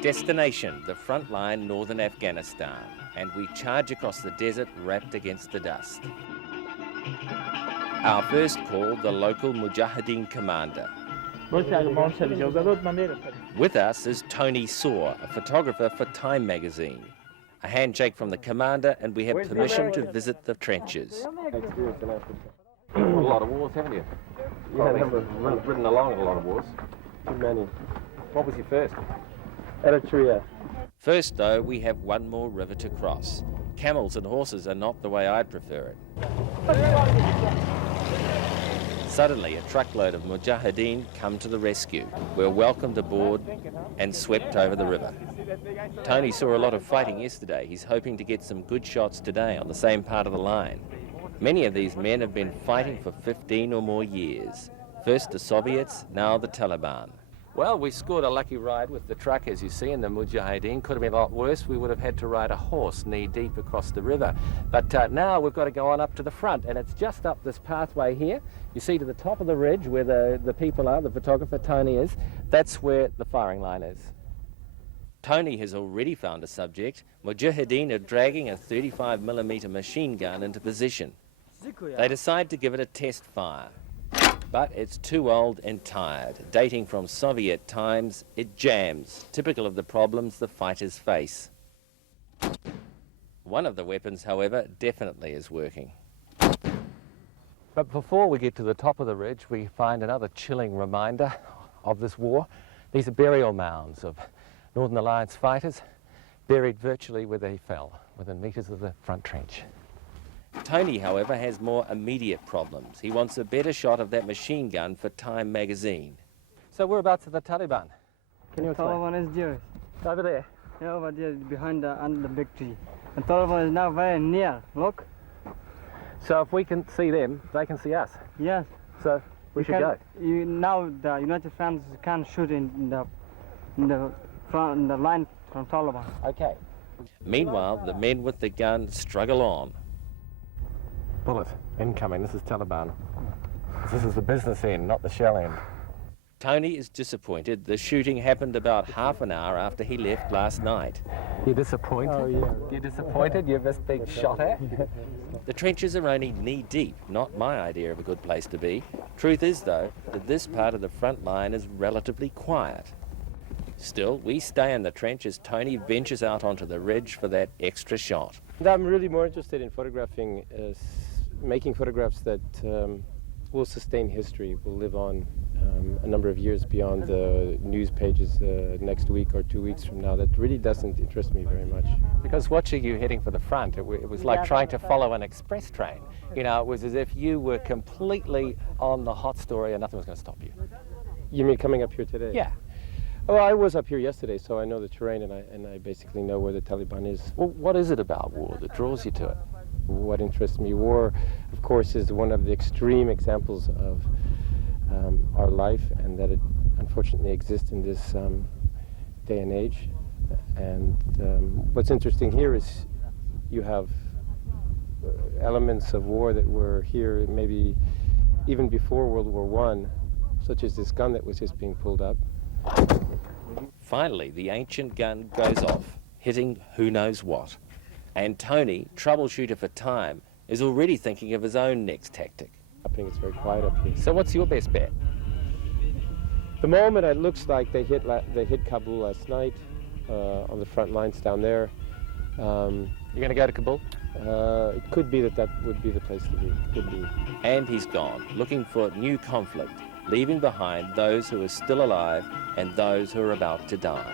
Destination, the front line, northern Afghanistan, and we charge across the desert wrapped against the dust. Our first call, the local Mujahideen commander. With us is Tony Saw, a photographer for Time magazine. A handshake from the commander and we have permission to visit the trenches. A lot of wars, haven't you? Yeah, I've ridden along in a lot of wars. Too many. What was your first? Eritrea. First, though, we have one more river to cross. Camels and horses are not the way I'd prefer it. Suddenly, a truckload of Mujahideen come to the rescue. We're welcomed aboard and swept over the river. Tony saw a lot of fighting yesterday. He's hoping to get some good shots today on the same part of the line. Many of these men have been fighting for 15 or more years. First the Soviets, now the Taliban. Well, we scored a lucky ride with the truck, as you see, in the Mujahideen. Could have been a lot worse. We would have had to ride a horse knee-deep across the river. But now we've got to go on up to the front, and it's just up this pathway here. You see to the top of the ridge where the people are, the photographer Tony is, that's where the firing line is. Tony has already found a subject. Mujahideen are dragging a 35mm machine gun into position. They decide to give it a test fire. But it's too old and tired. Dating from Soviet times, it jams, typical of the problems the fighters face. One of the weapons, however, definitely is working. But before we get to the top of the ridge, we find another chilling reminder of this war. These are burial mounds of Northern Alliance fighters, buried virtually where they fell, within metres of the front trench. Tony, however, has more immediate problems. He wants a better shot of that machine gun for Time magazine. So whereabouts are the Taliban? Can you explain? Taliban is there. Over there? Yeah, over there, behind under the big tree. And Taliban is now very near, look. So if we can see them, they can see us? Yes. So we should go? Now the United Front can shoot in the front, in the line from Taliban. Okay. Meanwhile, the men with the gun struggle on. Bullet incoming. This is Taliban. This is the business end, not the shell end. Tony is disappointed. The shooting happened about half an hour after he left last night. You're disappointed? Oh, yeah. You're disappointed you've just been shot at? The trenches are only knee-deep, not my idea of a good place to be. Truth is, though, that this part of the front line is relatively quiet. Still, we stay in the trench as Tony ventures out onto the ridge for that extra shot. I'm really more interested in photographing, making photographs that will sustain history, will live on a number of years beyond the news pages next week or 2 weeks from now. That really doesn't interest me very much. Because watching you heading for the front, it was like trying to follow an express train. You know, it was as if you were completely on the hot story and nothing was going to stop you. You mean coming up here today? Yeah. Well, I was up here yesterday, so I know the terrain and I basically know where the Taliban is. Well, what is it about war that draws you to it? What interests me, war, of course, is one of the extreme examples of our life, and that it unfortunately exists in this day and age. And what's interesting here is you have elements of war that were here maybe even before World War I, such as this gun that was just being pulled up. Finally, the ancient gun goes off, hitting who knows what. And Tony, troubleshooter for Time, is already thinking of his own next tactic. It's very quiet up here. So what's your best bet? The moment it looks like they hit Kabul last night on the front lines down there. You're going to go to Kabul? It could be that would be the place to be. Could be. And he's gone, looking for new conflict, leaving behind those who are still alive and those who are about to die.